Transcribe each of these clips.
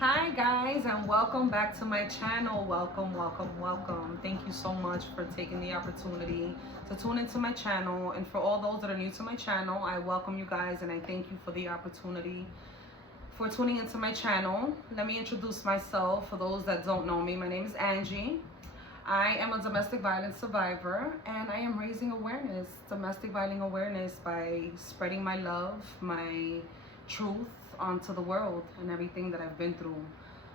Hi guys, and welcome back to my channel. Welcome. Thank you so much for taking the opportunity to tune into my channel. And for all those that are new to my channel, I welcome you guys and I thank you for the opportunity for tuning into my channel. Let me introduce myself. For those that don't know me, my name is Angie. I am a domestic violence survivor and I am raising awareness, domestic violence awareness, by spreading my love, my truth onto the world and everything that I've been through.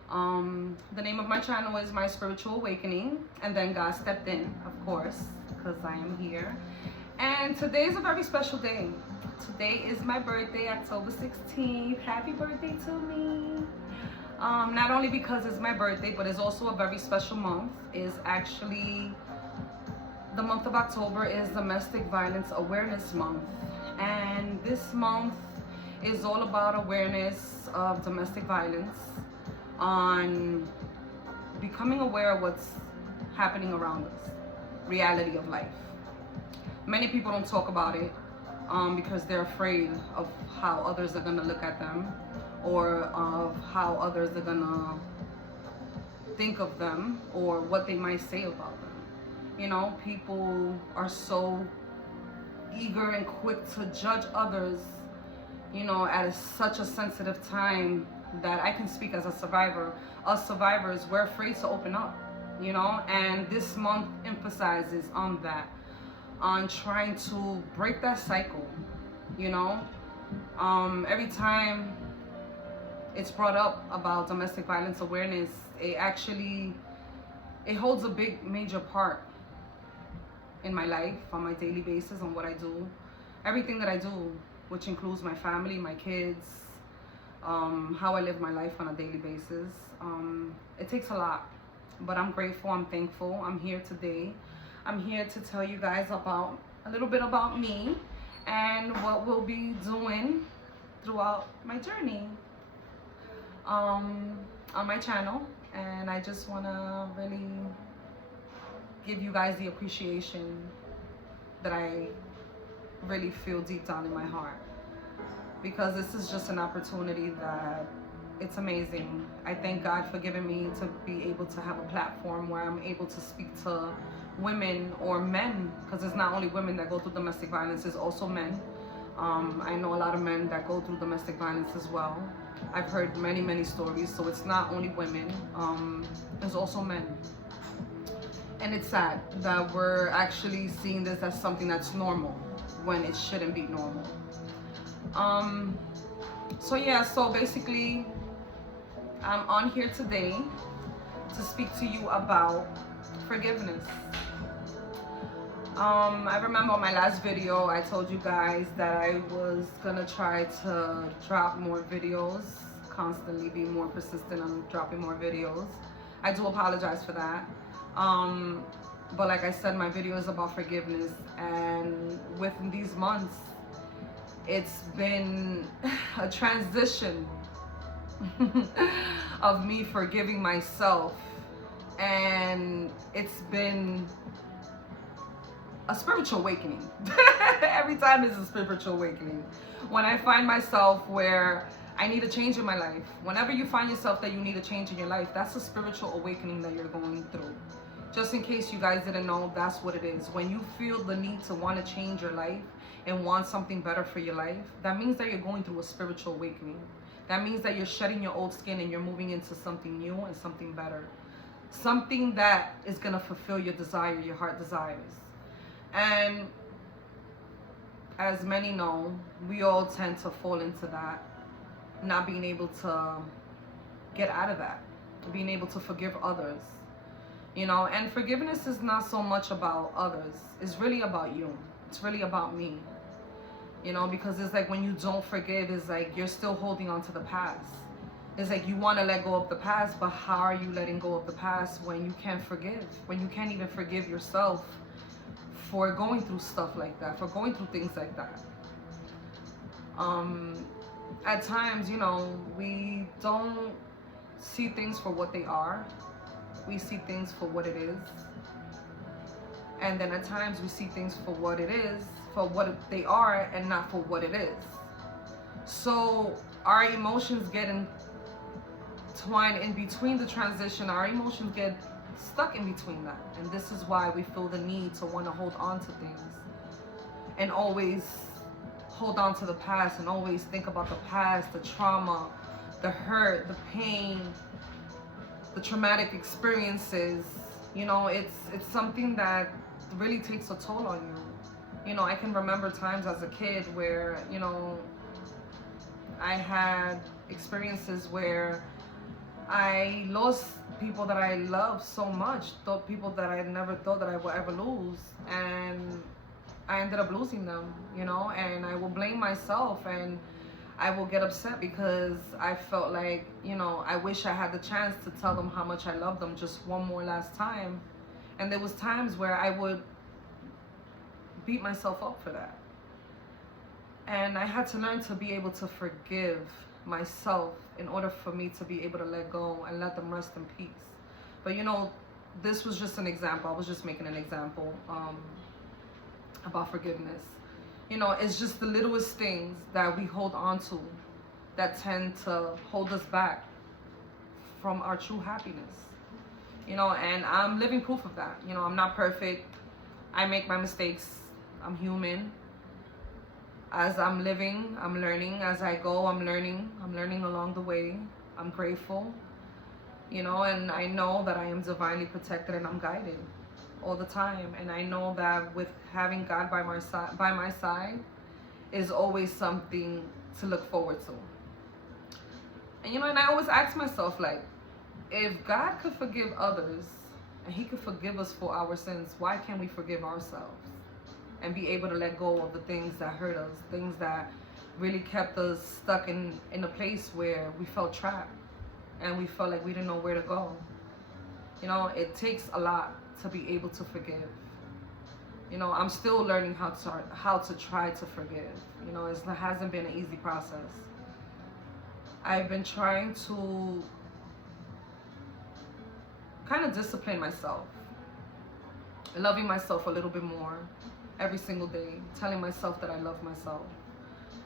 The name of my channel is My Spiritual Awakening, and then God stepped in, of course, because I am here. And today is a very special day. Today is my birthday, October 16th. Happy birthday to me. Not only because it's my birthday, but it's also a very special month. It's actually the month of October is Domestic Violence Awareness Month. And this month is all about awareness of domestic violence, on becoming aware of what's happening around us, reality of life. Many people don't talk about it because they're afraid of how others are going to look at them, or of how others are going to think of them, or what they might say about them. You know, people are so eager and quick to judge others, you know, at such a sensitive time, that I can speak as a survivor. Us survivors, we're afraid to open up, you know, and this month emphasizes on that, on trying to break that cycle, you know. Every time it's brought up about domestic violence awareness, it holds a big major part in my life, on my daily basis, on what I do, everything that I do, which includes my family, my kids, how I live my life on a daily basis. It takes a lot, but I'm grateful, I'm thankful. I'm here today. I'm here to tell you guys about a little bit about me and what we'll be doing throughout my journey on my channel. And I just want to really give you guys the appreciation that I really feel deep down in my heart, because this is just an opportunity that it's amazing. I thank God for giving me to be able to have a platform where I'm able to speak to women or men, because it's not only women that go through domestic violence, it's also men. I know a lot of men that go through domestic violence as well. I've heard many stories, so it's not only women, there's also men. And it's sad that we're actually seeing this as something that's normal when it shouldn't be normal. So basically, I'm on here today to speak to you about forgiveness. I remember on my last video, I told you guys that I was gonna try to drop more videos, constantly be more persistent on dropping more videos. I do apologize for that. But like I said, my video is about forgiveness, and within these months, it's been a transition of me forgiving myself, and it's been a spiritual awakening. Every time is a spiritual awakening. When I find myself where I need a change in my life, whenever you find yourself that you need a change in your life, that's a spiritual awakening that you're going through. Just in case you guys didn't know, that's what it is. When you feel the need to want to change your life and want something better for your life, that means that you're going through a spiritual awakening. That means that you're shedding your old skin and you're moving into something new and something better. Something that is going to fulfill your desire, your heart desires. And as many know, we all tend to fall into that, not being able to get out of that, being able to forgive others. You know, and forgiveness is not so much about others. It's really about you. It's really about me. You know, because it's like when you don't forgive, it's like you're still holding on to the past. It's like you want to let go of the past, but how are you letting go of the past when you can't forgive? When you can't even forgive yourself for going through stuff like that, for going through things like that. At times, you know, we don't see things for what they are. We see things for what it is. And then at times we see things for what it is, for what they are, and not for what it is. So our emotions get twine in between the transition, our emotions get stuck in between that. And this is why we feel the need to want to hold on to things and always hold on to the past and always think about the past, the trauma, the hurt, the pain, the traumatic experiences. You know, it's something that really takes a toll on you. You know, I can remember times as a kid where, you know, I had experiences where I lost people that I loved so much, people that I never thought that I would ever lose, and I ended up losing them, you know, and I will blame myself, and I will get upset because I felt like, you know, I wish I had the chance to tell them how much I love them just one more last time. And there was times where I would beat myself up for that. And I had to learn to be able to forgive myself in order for me to be able to let go and let them rest in peace. But you know, this was just an example. I was just making an example about forgiveness. You know, it's just the littlest things that we hold on to that tend to hold us back from our true happiness. You know, and I'm living proof of that. You know, I'm not perfect. I make my mistakes. I'm human. As I'm living, I'm learning. As I go, I'm learning. I'm learning along the way. I'm grateful. You know, and I know that I am divinely protected and I'm guided all the time. And I know that with having God by my side is always something to look forward to. And you know, and I always ask myself, like, if God could forgive others and he could forgive us for our sins, why can't we forgive ourselves and be able to let go of the things that hurt us, things that really kept us stuck in a place where we felt trapped and we felt like we didn't know where to go. You know, it takes a lot to be able to forgive. You know, I'm still learning how to try to forgive. You know, it hasn't been an easy process. I've been trying to kind of discipline myself, loving myself a little bit more every single day, telling myself that I love myself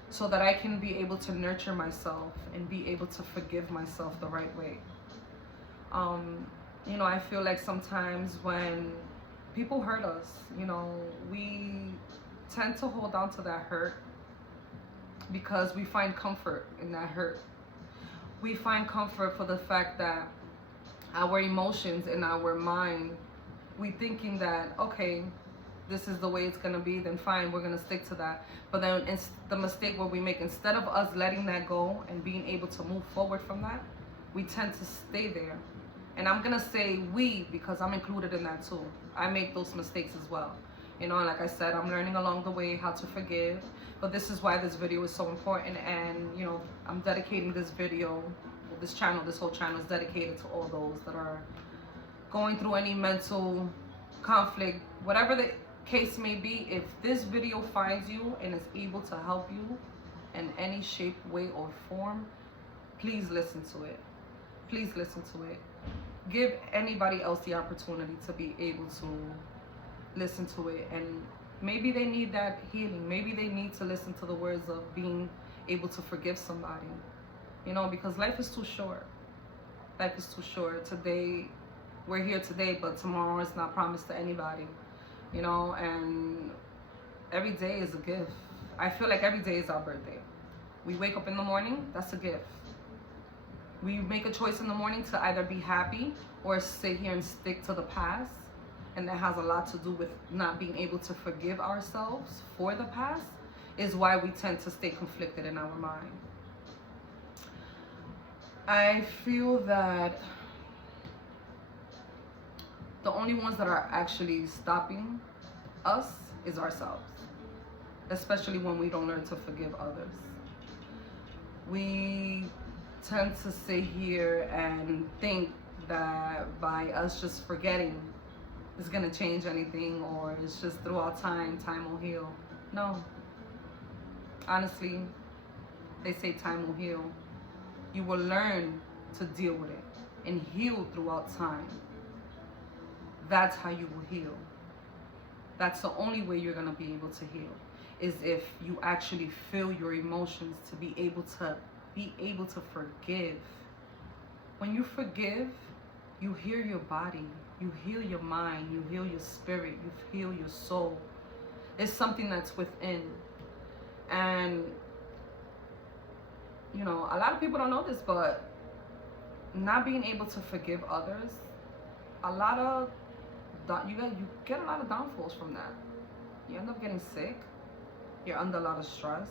so that I can be able to nurture myself and be able to forgive myself the right way. You know, I feel like sometimes when people hurt us, you know, we tend to hold on to that hurt because we find comfort in that hurt. We find comfort for the fact that our emotions in our mind, we thinking that, okay, this is the way it's gonna be, then fine, we're gonna stick to that. But then it's the mistake where we make, instead of us letting that go and being able to move forward from that, we tend to stay there. And I'm gonna say we because I'm included in that too. I make those mistakes as well. You know, like I said, I'm learning along the way how to forgive. But this is why this video is so important. And, you know, I'm dedicating this video, this channel, this whole channel is dedicated to all those that are going through any mental conflict, whatever the case may be. If this video finds you and is able to help you in any shape, way, or form, please listen to it. Please listen to it. Give anybody else the opportunity to be able to listen to it. And maybe they need that healing. Maybe they need to listen to the words of being able to forgive somebody. You know, because life is too short. Life is too short. Today, we're here today, but tomorrow is not promised to anybody. You know, and every day is a gift. I feel like every day is our birthday. We wake up in the morning, that's a gift. We make a choice in the morning to either be happy or sit here and stick to the past. And that has a lot to do with not being able to forgive ourselves for the past, is why we tend to stay conflicted in our mind. I feel that the only ones that are actually stopping us is ourselves, especially when we don't learn to forgive others. We tend to sit here and think that by us just forgetting is going to change anything, or it's just throughout time will heal. No. Honestly, they say time will heal. You will learn to deal with it and heal throughout time. That's how you will heal. That's the only way you're going to be able to heal, is if you actually feel your emotions, to be able to forgive. When you forgive, you heal your body, you heal your mind, you heal your spirit, you heal your soul. It's something that's within. And, you know, a lot of people don't know this, but not being able to forgive others, you get a lot of downfalls from that. You end up getting sick. You're under a lot of stress.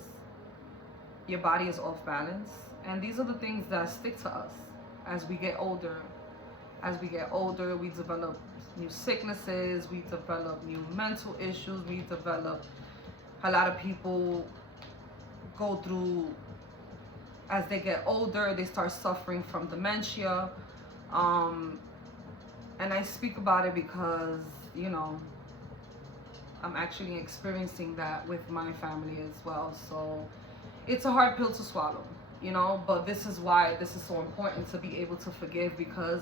Your body is off balance. And these are the things that stick to us as we get older. As we get older, we develop new sicknesses, we develop new mental issues, we develop, a lot of people go through, as they get older, they start suffering from dementia. And I speak about it because, you know, I'm actually experiencing that with my family as well. So it's a hard pill to swallow, you know, but this is why this is so important, to be able to forgive, because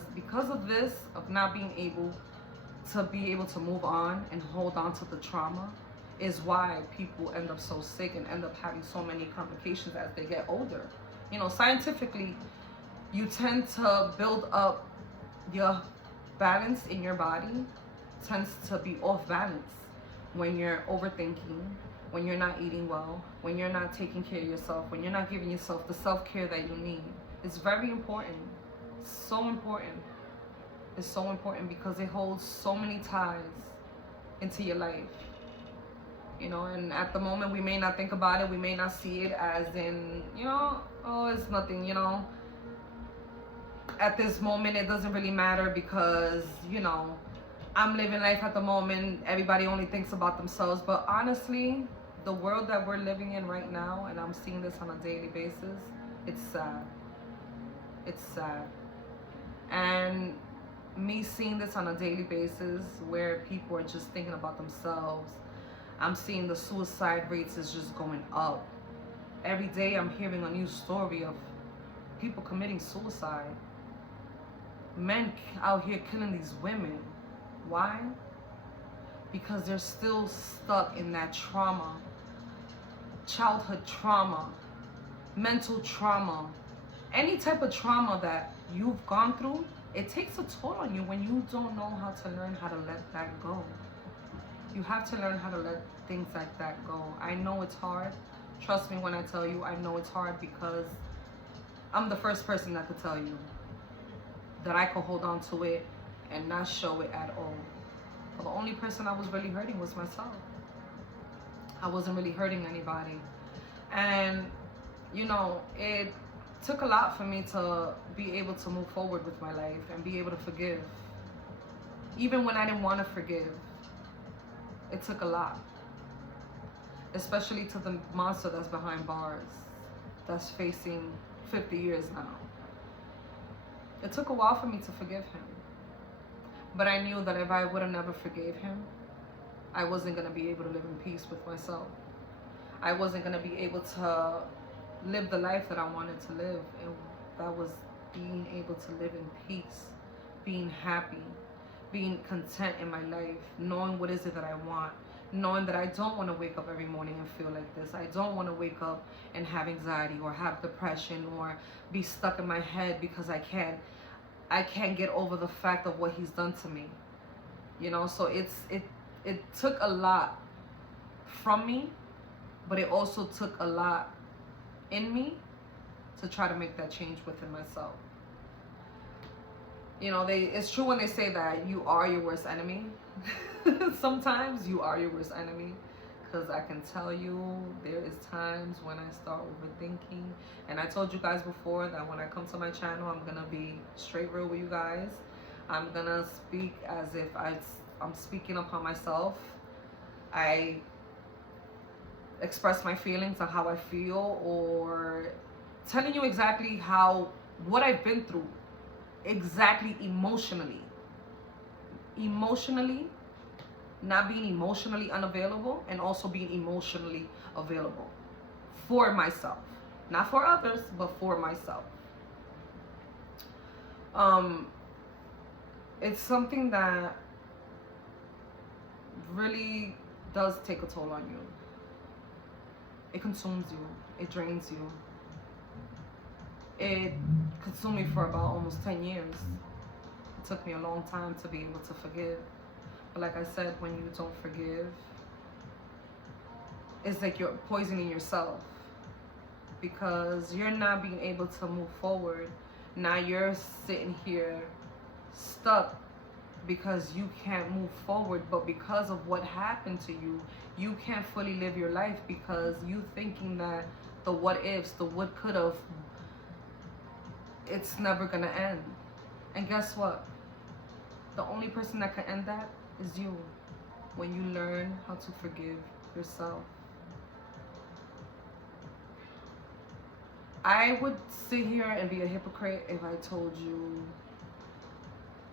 of this, of not being able to move on and hold on to the trauma, is why people end up so sick and end up having so many complications as they get older. You know, scientifically, you tend to build up, your balance in your body tends to be off balance when you're overthinking, when you're not eating well, when you're not taking care of yourself, when you're not giving yourself the self-care that you need. It's very important. So important. It's so important because it holds so many ties into your life. You know, and at the moment we may not think about it, we may not see it as in, you know, oh, it's nothing, you know. At this moment it doesn't really matter because, you know, I'm living life at the moment. Everybody only thinks about themselves. But honestly, the world that we're living in right now, and I'm seeing this on a daily basis, it's sad. It's sad. And me seeing this on a daily basis where people are just thinking about themselves, I'm seeing the suicide rates is just going up. Every day I'm hearing a new story of people committing suicide. Men out here killing these women. Why? Because they're still stuck in that trauma, childhood trauma, mental trauma, any type of trauma that you've gone through. It takes a toll on you when you don't know how to learn how to let that go. You have to learn how to let things like that go. I know it's hard. Trust me when I tell you, I know it's hard, because I'm the first person that could tell you that I could hold on to it and not show it at all. But the only person I was really hurting was myself. I wasn't really hurting anybody. And, you know, it took a lot for me to be able to move forward with my life and be able to forgive. Even when I didn't want to forgive, it took a lot. Especially to the monster that's behind bars, that's facing 50 years now. It took a while for me to forgive him. But I knew that if I would have never forgave him, I wasn't going to be able to live in peace with myself. I wasn't going to be able to live the life that I wanted to live. And that was being able to live in peace, being happy, being content in my life, knowing what is it that I want, knowing that I don't want to wake up every morning and feel like this. I don't want to wake up and have anxiety or have depression or be stuck in my head because I can't get over the fact of what he's done to me. You know, so it took a lot from me, but it also took a lot in me to try to make that change within myself. You know, it's true when they say that you are your worst enemy. Sometimes you are your worst enemy, because I can tell you there is times when I start overthinking. And I told you guys before that when I come to my channel, I'm gonna be straight real with you guys. I'm gonna speak as if I'm speaking upon myself. I express my feelings on how I feel, or telling you exactly what I've been through, exactly emotionally, not being emotionally unavailable, and also being emotionally available for myself, not for others, but for myself. It's something that really does take a toll on you. It consumes you, it drains you, it consumed me for about almost 10 years. It took me a long time to be able to forgive. But like I said, when you don't forgive, it's like you're poisoning yourself, because you're not being able to move forward. Now you're sitting here stuck because you can't move forward, but because of what happened to you, you can't fully live your life because you thinking that the what ifs, the what could have, it's never gonna end. And guess what? The only person that can end that is you, when you learn how to forgive yourself. I would sit here and be a hypocrite if I told you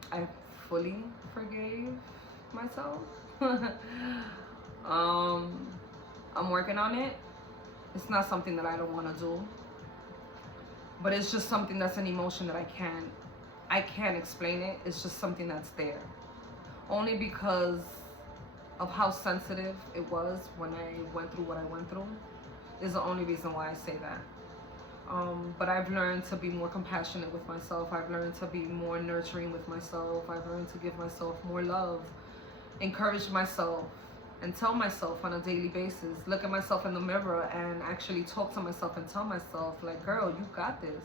I fully forgave myself. I'm working on it. It's not something that I don't want to do, but it's just something that's an emotion that I can't explain it. It's just something that's there. Only because of how sensitive it was when I went through what I went through is the only reason why I say that. But I've learned to be more compassionate with myself. I've learned to be more nurturing with myself. I've learned to give myself more love, encourage myself, and tell myself on a daily basis, look at myself in the mirror and actually talk to myself and tell myself, like, girl, you got this.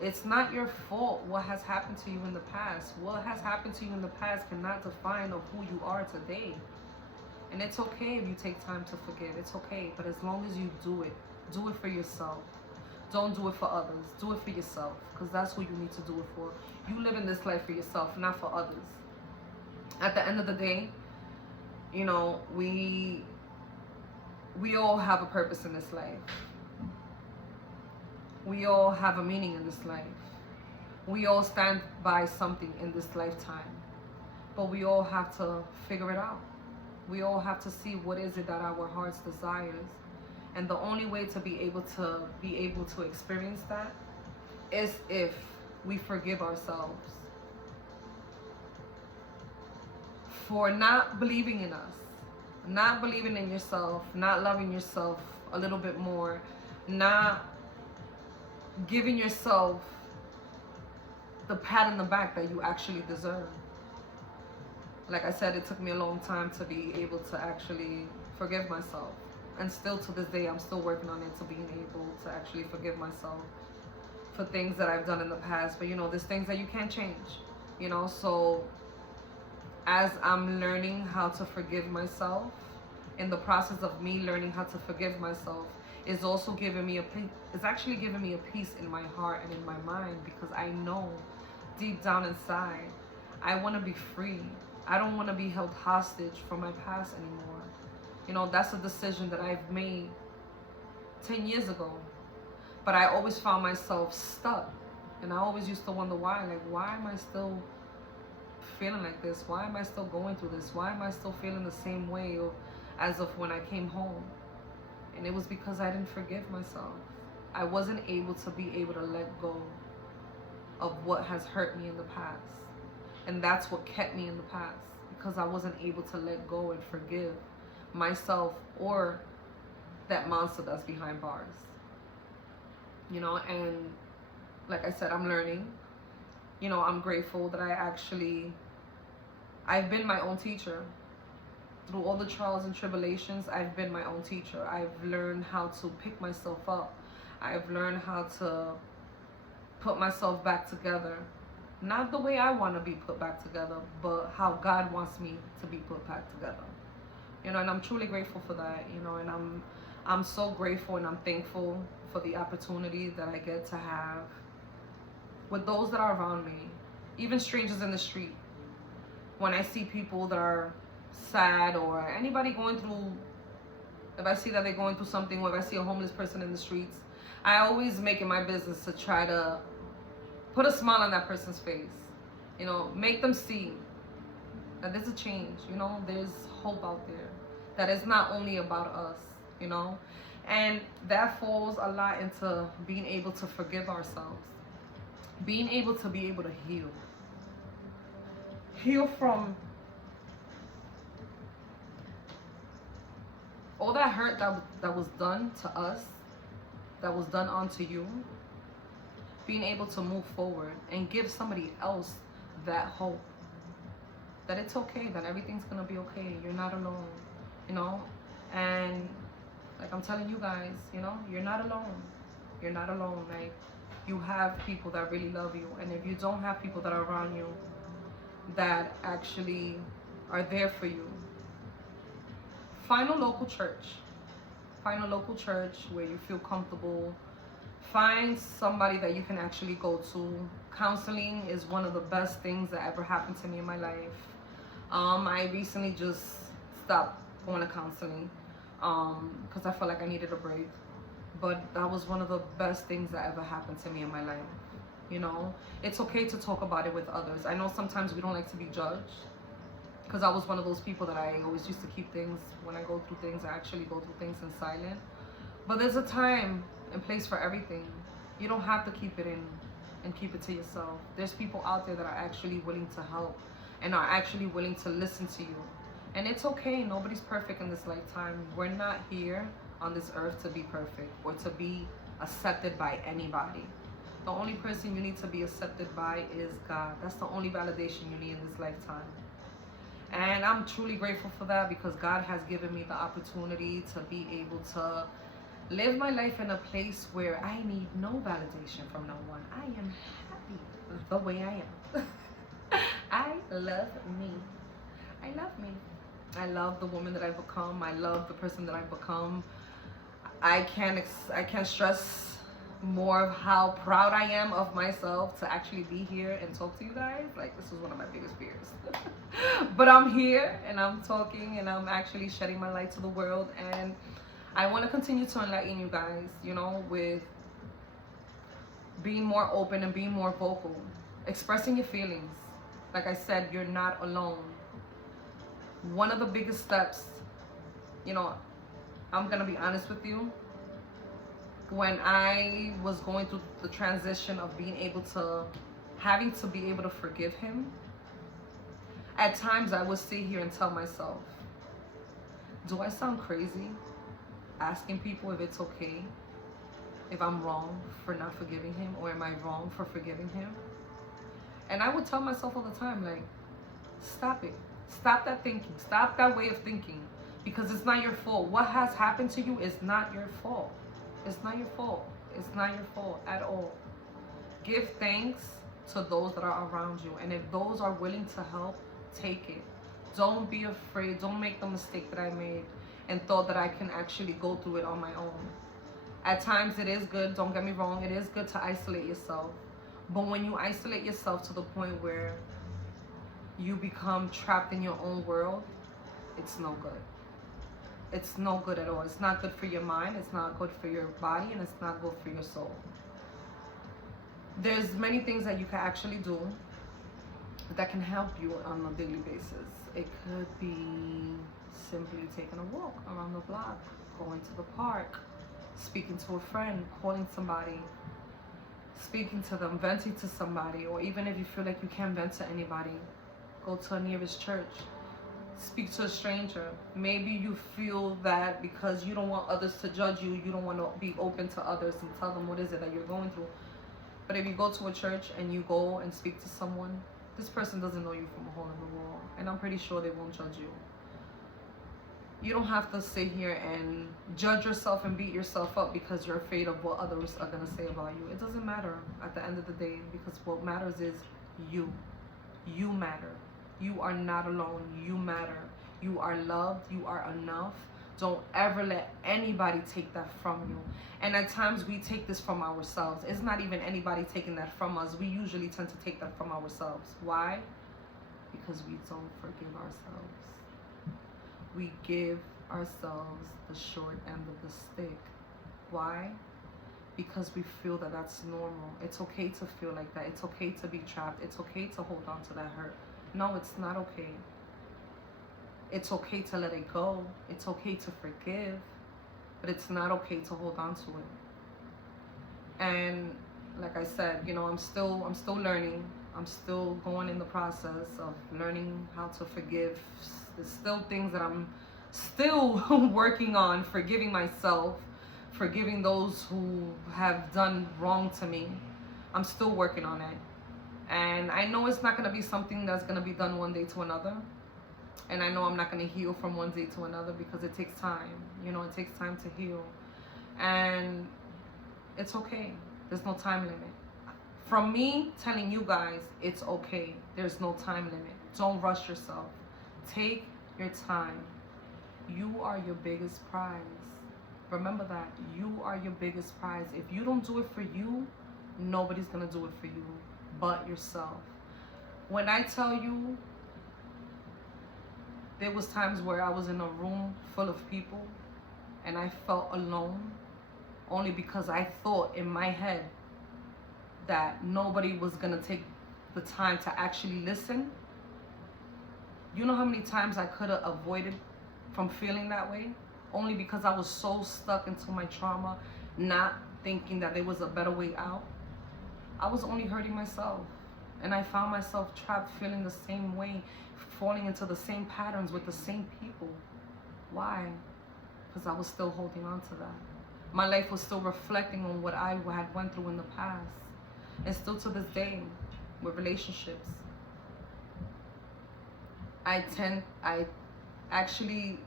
It's not your fault what has happened to you in the past. What has happened to you in the past cannot define of who you are today. And it's okay if you take time to forgive. It's okay. But as long as you do it for yourself. Don't do it for others. Do it for yourself, because that's who you need to do it for. You live in this life for yourself, not for others. At the end of the day, you know, we all have a purpose in this life. We all have a meaning in this life. We all stand by something in this lifetime. But we all have to figure it out. We all have to see what is it that our hearts desires. And the only way to be able to experience that is if we forgive ourselves for not believing in us, not believing in yourself, not loving yourself a little bit more, not giving yourself the pat on the back that you actually deserve. Like I said, it took me a long time to be able to actually forgive myself. And still to this day, I'm still working on it, to being able to actually forgive myself for things that I've done in the past. But you know, there's things that you can't change, you know. So as I'm learning how to forgive myself, in the process of me learning how to forgive myself, is also giving me it's actually giving me a peace in my heart and in my mind, because I know deep down inside, I want to be free. I don't want to be held hostage from my past anymore. You know, that's a decision that I've made 10 years ago. But I always found myself stuck. And I always used to wonder why. Like, why am I still feeling like this? Why am I still going through this? Why am I still feeling the same way as of when I came home? And it was because I didn't forgive myself. I wasn't able to be able to let go of what has hurt me in the past. And that's what kept me in the past. Because I wasn't able to let go and forgive myself or that monster that's behind bars, you know. And like I said, I'm learning, you know. I'm grateful that I've been my own teacher through all the trials and tribulations. I've been my own teacher. I've learned how to pick myself up. I've learned how to put myself back together, not the way I want to be put back together, but how God wants me to be put back together. You know, and I'm truly grateful for that, you know. And I'm so grateful and I'm thankful for the opportunity that I get to have with those that are around me, even strangers in the street. When I see people that are sad, or anybody going through, if I see that they're going through something, or if I see a homeless person in the streets, I always make it my business to try to put a smile on that person's face, you know, make them see that there's a change, you know, there's hope out there, that it's not only about us, you know. And that falls a lot into being able to forgive ourselves, being able to heal from all that hurt that was done to us, that was done onto you, being able to move forward and give somebody else that hope that it's okay, that everything's gonna be okay. You're not alone, you know? And like I'm telling you guys, you know, you're not alone. You're not alone. Like, you have people that really love you. And if you don't have people that are around you that actually are there for you, find a local church. Find a local church where you feel comfortable. Find somebody that you can actually go to. Counseling is one of the best things that ever happened to me in my life. I recently just stopped going to counseling because I felt like I needed a break. But that was one of the best things that ever happened to me in my life. You know, it's okay to talk about it with others. I know sometimes we don't like to be judged, because I was one of those people that I always used to keep things. When I go through things, I actually go through things in silence. But there's a time and place for everything. You don't have to keep it in and keep it to yourself. There's people out there that are actually willing to help and are actually willing to listen to you. And it's okay. Nobody's perfect in this lifetime. We're not here on this earth to be perfect or to be accepted by anybody. The only person you need to be accepted by is God. That's the only validation you need in this lifetime. And I'm truly grateful for that, because God has given me the opportunity to be able to live my life in a place where I need no validation from no one. I am happy the way I am. I love me. I love me. I love the woman that I've become. I love the person that I've become. I can't stress more of how proud I am of myself to actually be here and talk to you guys. Like, this was one of my biggest fears. But I'm here and I'm talking and I'm actually shedding my light to the world, and I want to continue to enlighten you guys, you know, with being more open and being more vocal, expressing your feelings. Like I said, you're not alone. One of the biggest steps, you know, I'm gonna be honest with you, when I was going through the transition of being able to, having to be able to forgive him, at times I would sit here and tell myself, do I sound crazy asking people if it's okay if I'm wrong for not forgiving him, or am I wrong for forgiving him? And I would tell myself all the time, like, stop it. Stop that thinking. Stop that way of thinking, because it's not your fault. What has happened to you is not your fault. It's not your fault. It's not your fault at all. Give thanks to those that are around you. And if those are willing to help, take it. Don't be afraid. Don't make the mistake that I made and thought that I can actually go through it on my own. At times it is good, don't get me wrong, it is good to isolate yourself. But when you isolate yourself to the point where you become trapped in your own world, it's no good. It's no good at all. It's not good for your mind, it's not good for your body, and it's not good for your soul. There's many things that you can actually do that can help you on a daily basis. It could be simply taking a walk around the block, going to the park, speaking to a friend, calling somebody, speaking to them, venting to somebody, or even if you feel like you can't vent to anybody, go to a nearest church. Speak to a stranger. Maybe you feel that because you don't want others to judge you, you don't want to be open to others and tell them what is it that you're going through. But if you go to a church and you go and speak to someone, this person doesn't know you from a hole in the wall, and I'm pretty sure they won't judge you. You don't have to sit here and judge yourself and beat yourself up because you're afraid of what others are going to say about you. It doesn't matter at the end of the day, because what matters is you. You matter. You are not alone. You matter. You are loved. You are enough. Don't ever let anybody take that from you. And at times we take this from ourselves. It's not even anybody taking that from us. We usually tend to take that from ourselves. Why? Because we don't forgive ourselves. We give ourselves the short end of the stick. Why? Because we feel that that's normal. It's okay to feel like that. It's okay to be trapped. It's okay to hold on to that hurt. No, it's not okay. It's okay to let it go. It's okay to forgive, but it's not okay to hold on to it. And like I said, you know, I'm still learning. I'm still going in the process of learning how to forgive. There's still things that I'm still working on, forgiving myself, forgiving those who have done wrong to me. I'm still working on it. And I know it's not going to be something that's going to be done one day to another. And I know I'm not going to heal from one day to another because it takes time. You know, it takes time to heal. And it's okay. There's no time limit. From me telling you guys, it's okay. There's no time limit. Don't rush yourself. Take your time. You are your biggest prize. Remember that. You are your biggest prize. If you don't do it for you, nobody's going to do it for you but yourself. When I tell you, there was times where I was in a room full of people and I felt alone only because I thought in my head that nobody was going to take the time to actually listen. You know how many times I could have avoided from feeling that way? Only because I was so stuck into my trauma, not thinking that there was a better way out. I was only hurting myself. And I found myself trapped feeling the same way, falling into the same patterns with the same people. Why? Because I was still holding on to that. My life was still reflecting on what I had went through in the past. And still to this day, with relationships, I actually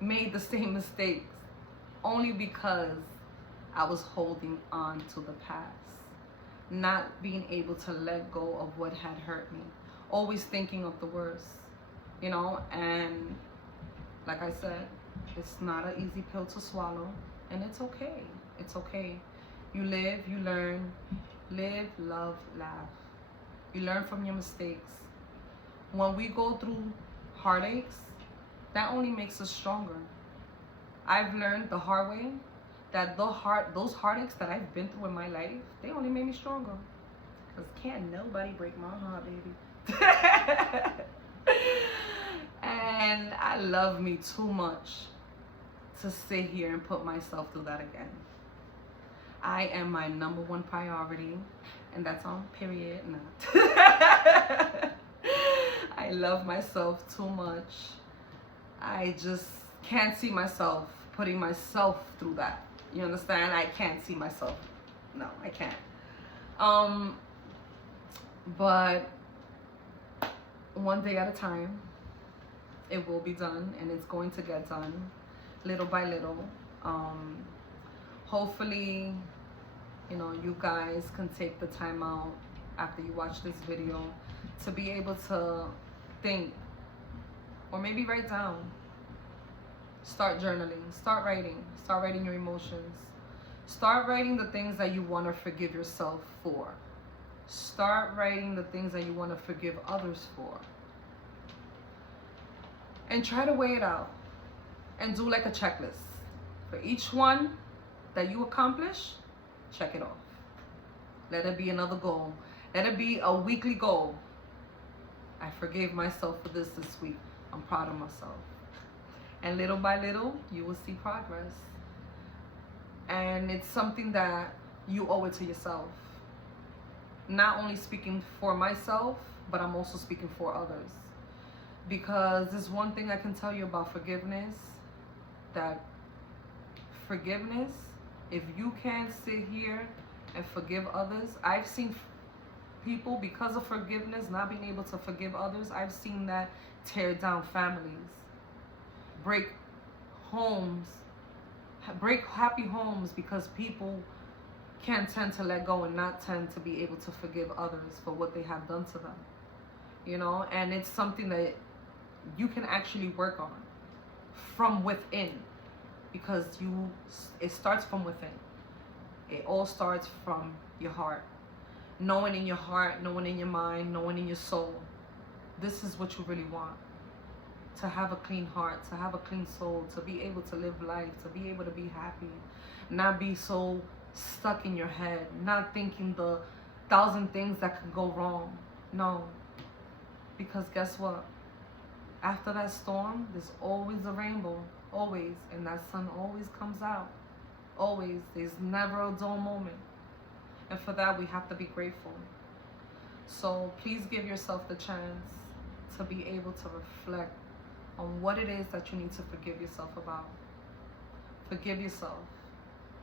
made the same mistakes only because I was holding on to the past, not being able to let go of what had hurt me, always thinking of the worst, you know. And like I said, it's not an easy pill to swallow, and it's okay. It's okay. You live, you learn. Live, love, laugh. You learn from your mistakes. When we go through heartaches, that only makes us stronger. I've learned the hard way that those heartaches that I've been through in my life, they only made me stronger. Because can't nobody break my heart, baby. And I love me too much to sit here and put myself through that again. I am my number one priority, and that's on period. No. I love myself too much. I just can't see myself putting myself through that. You understand? I can't see myself. No, I can't. But one day at a time, it will be done, and it's going to get done little by little. Hopefully, you know, you guys can take the time out after you watch this video to be able to think, or maybe write down. Start journaling, start writing your emotions. Start writing the things that you want to forgive yourself for. Start writing the things that you want to forgive others for. And try to weigh it out and do like a checklist. For each one that you accomplish, check it off. Let it be another goal. Let it be a weekly goal. I forgave myself for this week. I'm proud of myself. And little by little, you will see progress. And it's something that you owe it to yourself. Not only speaking for myself, but I'm also speaking for others. Because there's one thing I can tell you about forgiveness, that forgiveness, if you can't sit here and forgive others, I've seen people, because of forgiveness, not being able to forgive others, I've seen that tear down families, break homes, break happy homes, because people can't tend to let go and not tend to be able to forgive others for what they have done to them, you know. And it's something that you can actually work on from within, because it starts from within. It all starts from your heart. Knowing in your heart, knowing in your mind, knowing in your soul, this is what you really want. To have a clean heart, to have a clean soul, to be able to live life, to be able to be happy, not be so stuck in your head, not thinking the 1,000 things that could go wrong. No. Because guess what? After that storm, there's always a rainbow. Always. And that sun always comes out. Always. There's never a dull moment. And for that, we have to be grateful. So please give yourself the chance to be able to reflect on what it is that you need to forgive yourself about. Forgive yourself.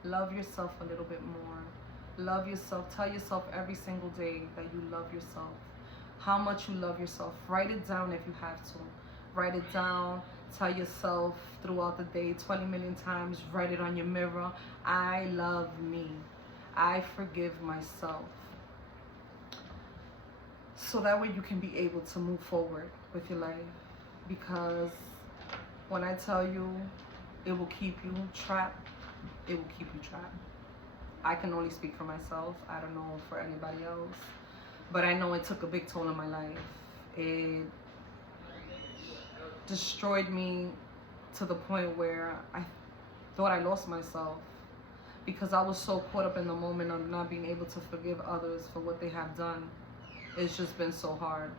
Love yourself a little bit more. Love yourself. Tell yourself every single day that you love yourself. How much you love yourself. Write it down if you have to. Write it down. Tell yourself throughout the day 20 million times. Write it on your mirror. I love me. I forgive myself. So that way you can be able to move forward with your life. Because when I tell you it will keep you trapped, it will keep you trapped. I can only speak for myself. I don't know for anybody else. But I know it took a big toll on my life. It destroyed me to the point where I thought I lost myself because I was so caught up in the moment of not being able to forgive others for what they have done. It's just been so hard.